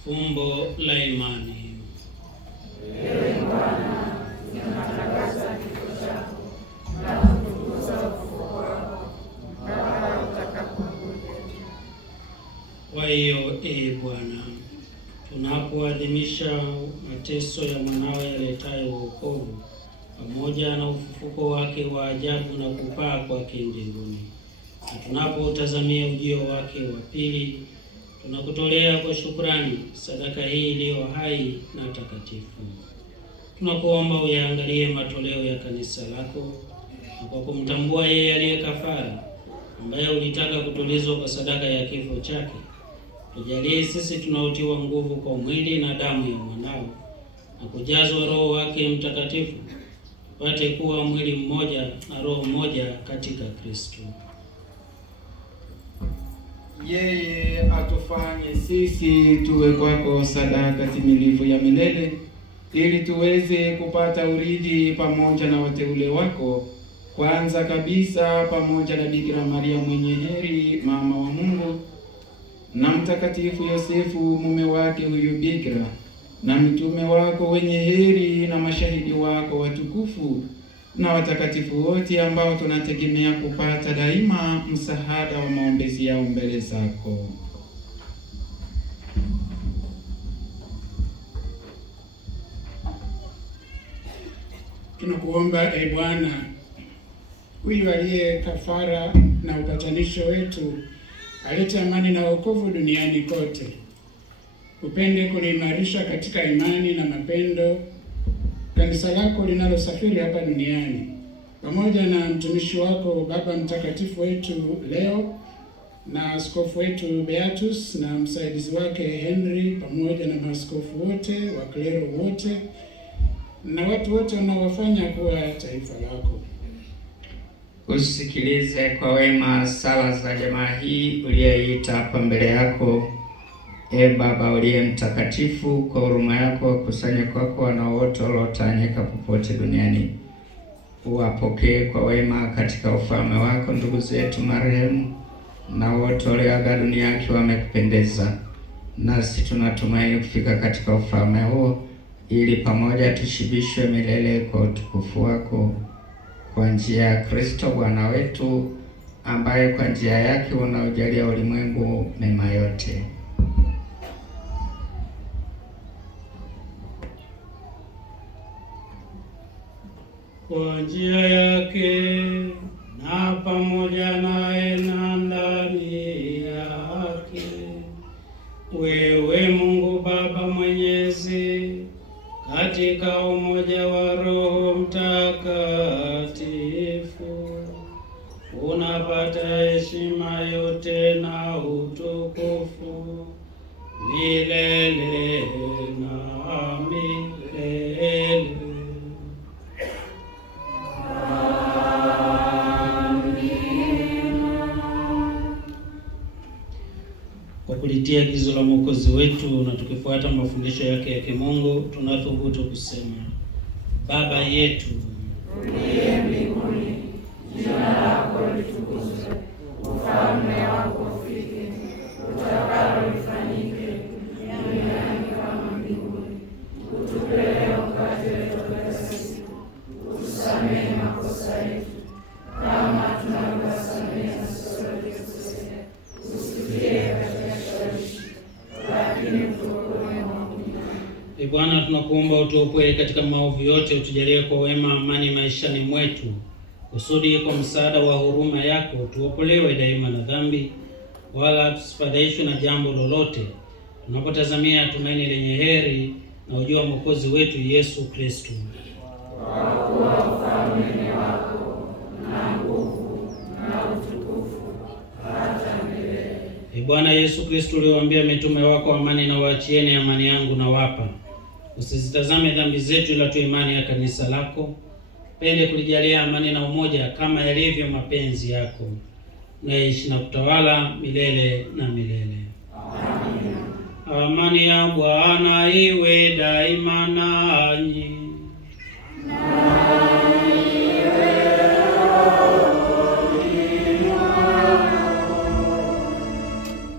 Fumbo la imani. Ewe Bwana, tunatangaza kifo chako na kutukuza ufufuo wako mpaka utakapokuja. Kwa hiyo, Bwana, tunapoadhimisha mateso ya mwanawe yaletayo wokovu pamoja na ufufuko wake wa ajabu na kupaa kwake mbinguni, na tunapotazamia ujio wake wa pili, tunakutolea kwa shukrani sadaka hii iliyo hai na takatifu. Tunakuomba uyaangalie matoleo ya kanisa lako, na kwa kumtambua yeye aliye kafara, ambaye ulitaka kutulizwa kwa sadaka ya kifo chake, tujalie sisi tunaotiwa nguvu kwa mwili na damu ya mwanao na kujazwa Roho wake Mtakatifu, tupate kuwa mwili mmoja na roho mmoja katika Kristo. Yeye atufanye sisi tuwe kwako sadaka timilifu ya milele, ili tuweze kupata urithi pamoja na wateule wako, kwanza kabisa pamoja na Bikira Maria mwenye heri, mama wa Mungu, na Mtakatifu Yosefu mume wake huyu bikira, na mitume wako wenye heri, na mashahidi wako watukufu, na watakatifu wote ambao tunategemea kupata daima msaada wa maombezi yao mbele zako. Tunakuomba Bwana, huyu aliye kafara na upatanisho wetu, alete amani na wokovu duniani kote. Upende kuliimarisha katika imani na mapendo kanisa lako linalosafiri hapa duniani, pamoja na mtumishi wako Baba Mtakatifu wetu Leo na askofu wetu Beatus na msaidizi wake Henry, pamoja na maaskofu wote, waklero wote na watu wote wanaowafanya kuwa taifa lako. Usikilize kwa wema sala za jamaa hii uliyeita hapa mbele yako. Baba uliye mtakatifu, kwa huruma yako wakusanye kwako wanao wote waliotawanyika popote duniani. Uwapokee kwa wema katika ufalme wako ndugu zetu marehemu na wote walioaga dunia wakiwa wamekupendeza. Nasi tunatumaini kufika katika ufalme huo, ili pamoja tushibishwe milele kwa utukufu wako, kwa njia ya Kristo Bwana wetu, ambaye kwa njia yake unaujalia ulimwengu mema yote. Kwa njia yake na pamoja naye na ndani yake, wewe Mungu Baba Mwenyezi, katika umoja wa Roho Mtakatifu, unapata heshima yote na utukufu milele na milele. Kwa kulitia agizo la Mwokozi wetu na tukifuata mafundisho yake ya kimungu, tunathubutu kusema: Baba yetu uliye mbinguni, jina lako litukuzwe, ufalme wako ufike, utakalo lifanyike duniani kama mbinguni. Utupe leo mkate wetu wa kila siku, utusamehe makosa yetu kama tunavyowasamehe na sisi waliokosea, usitutie katika kishawishi, lakini utuokoe maovu. Bwana, tunakuomba utuokoe katika maovu yote, utujalie kwa wema amani maishani mwetu, kusudi kwa msaada wa huruma yako tuokolewe daima na dhambi, wala tusifadhaishwe na jambo lolote, tunapotazamia tumaini lenye heri na ujio wa Mwokozi wetu Yesu Kristo. Kwa kuwa ufalme ni wako na nguvu na utukufu hata milele. Ee Bwana Yesu Kristo, uliwaambia mitume wako, amani na waachieni, amani yangu na wapa, usizitazame dhambi zetu, ila tu imani ya kanisa lako. Pende kulijalia amani na umoja kama yalivyo mapenzi yako, naishi na kutawala milele na milele. Amina. Amani ya Bwana iwe daima nanyi.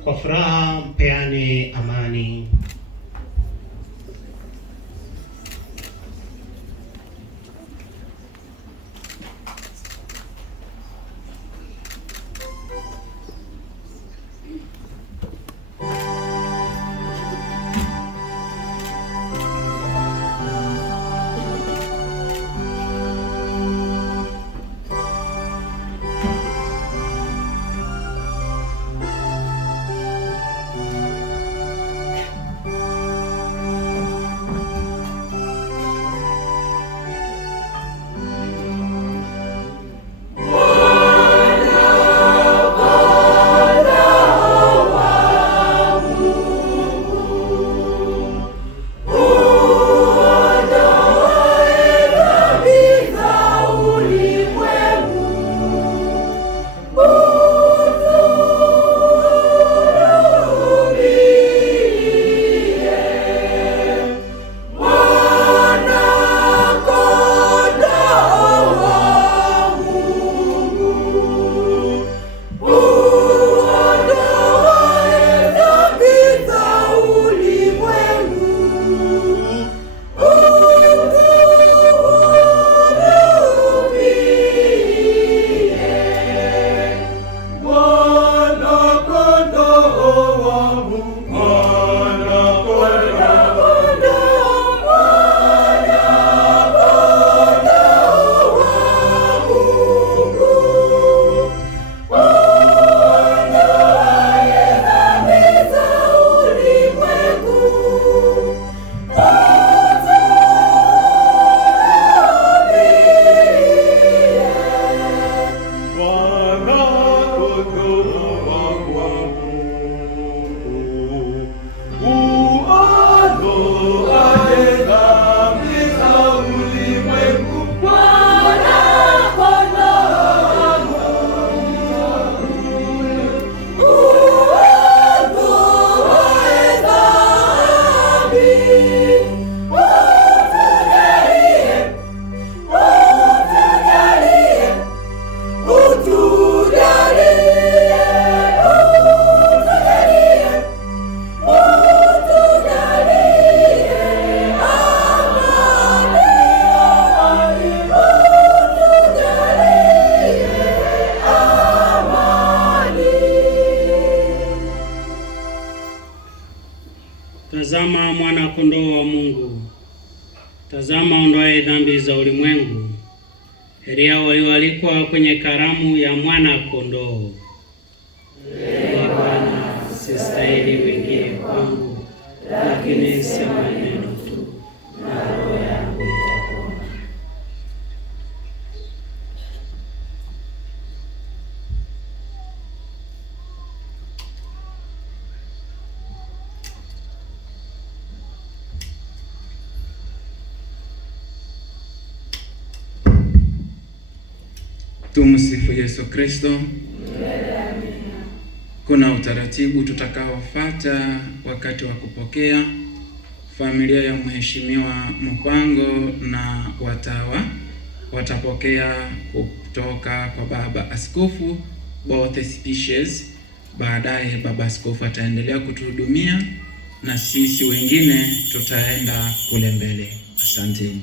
Kwa furaha mpeane amani. Tazama mwana kondoo wa Mungu, tazama ondoaye dhambi za ulimwengu. Heri hao walioalikwa kwenye karamu ya mwana kondoo. Ee Bwana, sistahili uingie kwangu, lakini sema neno tu na roho yangu itapona. Tumsifu Yesu Kristo. Kuna utaratibu tutakaofuata wakati wa kupokea. Familia ya Mheshimiwa Mpango na watawa watapokea kutoka kwa Baba Askofu both species. Baadaye Baba Askofu ataendelea kutuhudumia na sisi wengine tutaenda kule mbele. Asanteni.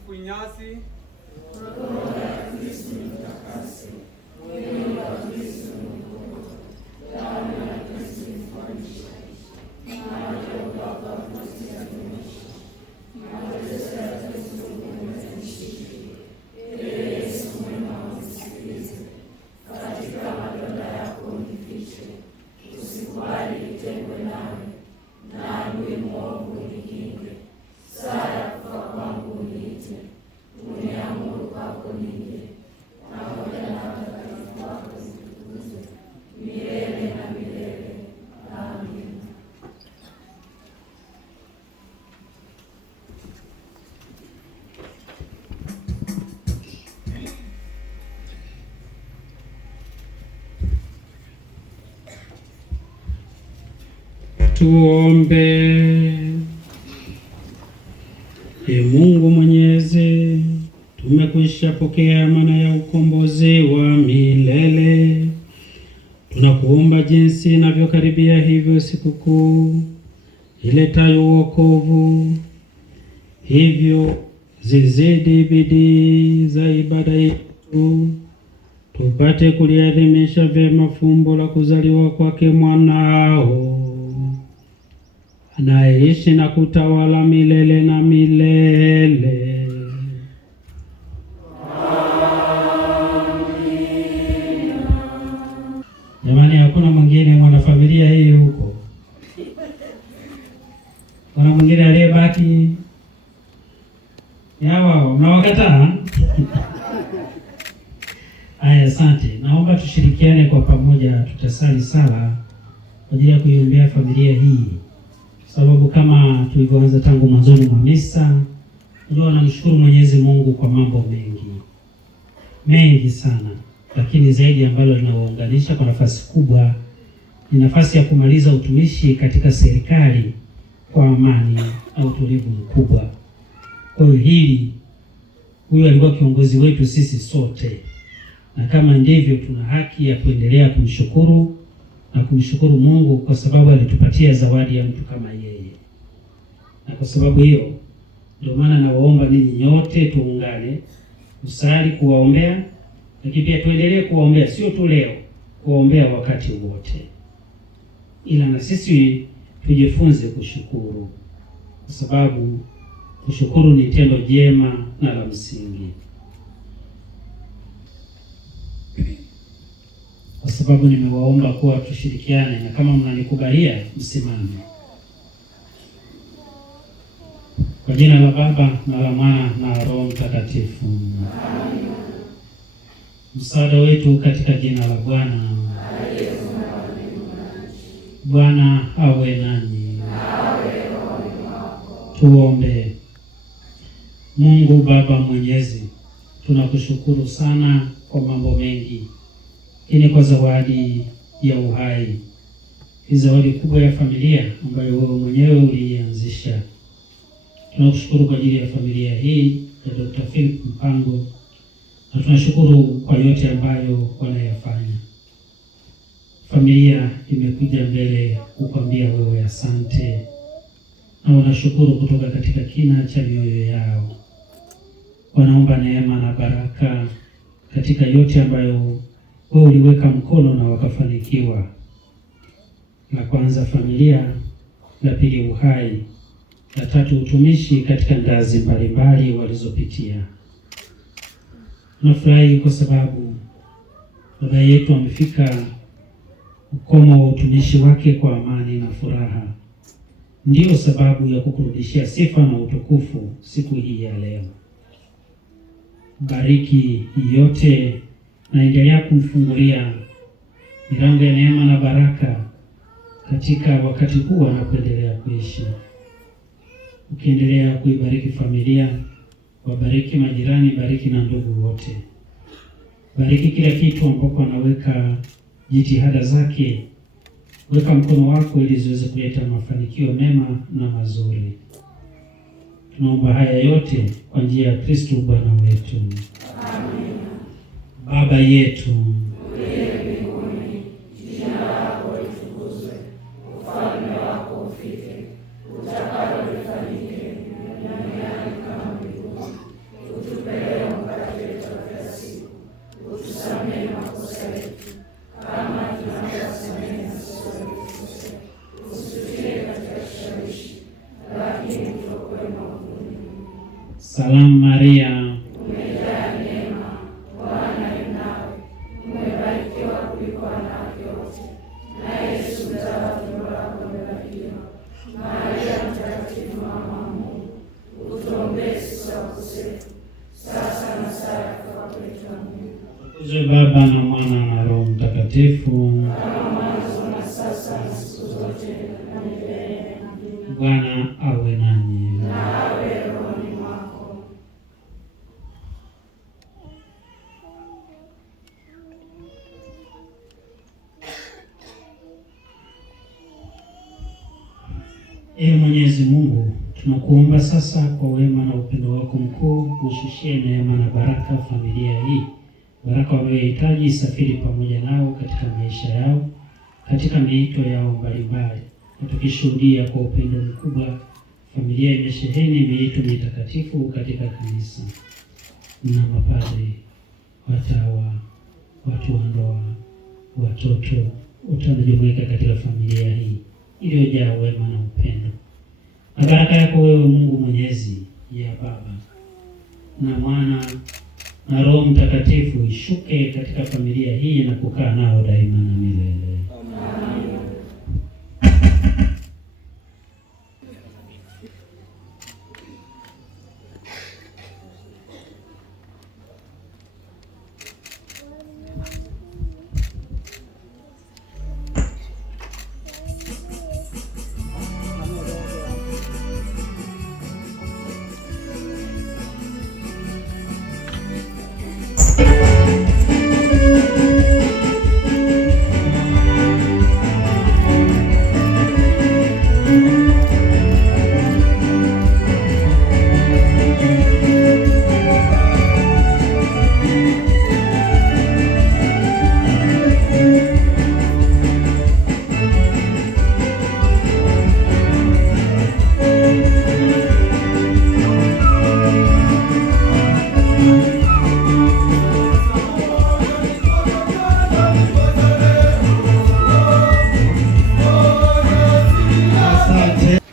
Mtakatifu Inyasi, Tuombe. Ee Mungu Mwenyezi, tumekwisha pokea amana ya ukombozi wa milele. Tunakuomba jinsi inavyokaribia hivyo sikukuu iletayo wokovu, hivyo zizidi bidii za ibada yetu, tupate kuliadhimisha vyema fumbo la kuzaliwa kwake mwanao anayeishi na kutawala milele na milele. Jamani, hakuna mwingine mwanafamilia hii huko? Kuna mwingine aliyebaki? Yawa, mnawakataa? Aya, asante. Naomba tushirikiane kwa pamoja, tutasali sala kwa ajili ya kuiombea familia hii, sababu kama tulivyoanza tangu mwanzoni mwa misa, ndio namshukuru Mwenyezi Mungu kwa mambo mengi sana, lakini zaidi ambalo linawaunganisha kwa nafasi kubwa ni nafasi ya kumaliza utumishi katika serikali kwa amani na utulivu mkubwa. Kwa hiyo huyu alikuwa kiongozi wetu sisi sote, na kama ndivyo, tuna haki ya kuendelea kumshukuru na kumshukuru Mungu kwa sababu alitupatia zawadi ya mtu kama yeye. Na kwa sababu hiyo ndio maana nawaomba ninyi nyote tuungane kusali kuwaombea, lakini pia tuendelee kuwaombea, sio tu leo, kuwaombea wakati wote. Ila na sisi tujifunze kushukuru, kwa sababu kushukuru ni tendo jema na la msingi. Kwa sababu nimewaomba kuwa tushirikiane, na kama mnanikubalia msimame. Kwa jina la Baba na la Mwana na Roho Mtakatifu. Amen. Msaada wetu katika jina la Bwana. Bwana awe nanyi. Tuombe. Mungu Baba Mwenyezi, tunakushukuru sana kwa mambo mengi, lakini kwa zawadi ya uhai, hii zawadi kubwa ya familia ambayo wewe mwenyewe ulianzisha. Tunakushukuru kwa ajili ya familia hii ya Dr. Philip Mpango, na tunashukuru kwa yote ambayo wanayafanya. Familia imekuja mbele kukwambia wewe asante, na wanashukuru kutoka katika kina cha mioyo yao. Wanaomba neema na baraka katika yote ambayo wewe uliweka mkono na wakafanikiwa. La kwanza familia, la pili uhai, la tatu utumishi katika ngazi mbalimbali walizopitia. Tunafurahi kwa sababu baba yetu amefika ukomo wa utumishi wake kwa amani na furaha. Ndiyo sababu ya kukurudishia sifa na utukufu siku hii ya leo. Bariki yote na endelea kumfungulia milango ya neema na baraka katika wakati huu anapoendelea kuishi. Ukiendelea kuibariki familia, wabariki majirani, bariki na ndugu wote. Bariki kila kitu ambapo anaweka jitihada zake, weka mkono wako ili ziweze kuleta mafanikio mema na mazuri. Tunaomba haya yote kwa njia ya Kristo Bwana wetu. Amen. Baba yetu uliye mbinguni, jina lako litukuzwe, ufalme wako ufike, utakalo lifanyike duniani kama mbinguni. Salamu Maria, umejaa neema, Bwana yu nawe, umebarikiwa kuliko wanawake wote, na Yesu mzao wa tumbo lako amebarikiwa. Maria Mtakatifu, mama wa Mungu, utuombee sisi wakosefu, sasa na saa ya kufa kwetu. Amina. Tukuzwe Baba na Mwana na Roho Mtakatifu, kama mwanzo na sasa na siku zote na milele. Amina. Bwana awe nanyi. Na awe rohoni mwako. Ee Mwenyezi Mungu, tunakuomba sasa kwa wema na upendo wako mkuu ushushie neema na baraka familia hii, baraka wanayohitaji isafiri pamoja nao katika maisha yao, katika miito yao mbalimbali, na tukishuhudia kwa upendo mkubwa familia imesheheni miito mitakatifu katika kanisa, na mapadri, watawa, watu wa ndoa, watoto wote wanajumuika katika familia hii iliyojaa wema na upendo. Na baraka yako wewe Mungu Mwenyezi, ya Baba na Mwana na Roho Mtakatifu ishuke katika familia hii na kukaa nao daima na milele. Amen.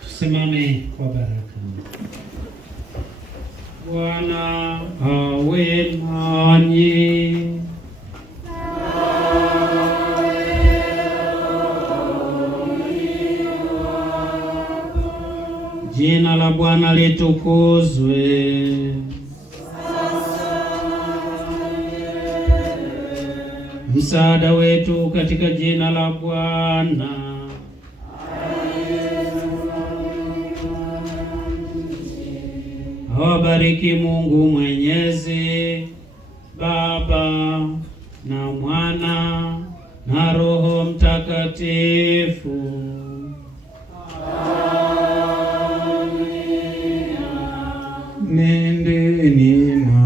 Tusimame kwa baraka. Bwana awe nanyi. Jina la Bwana litukuzwe. Msaada wetu katika jina la Bwana. Awabariki Mungu Mwenyezi, Baba na Mwana na Roho Mtakatifu. Amina. Nendeni na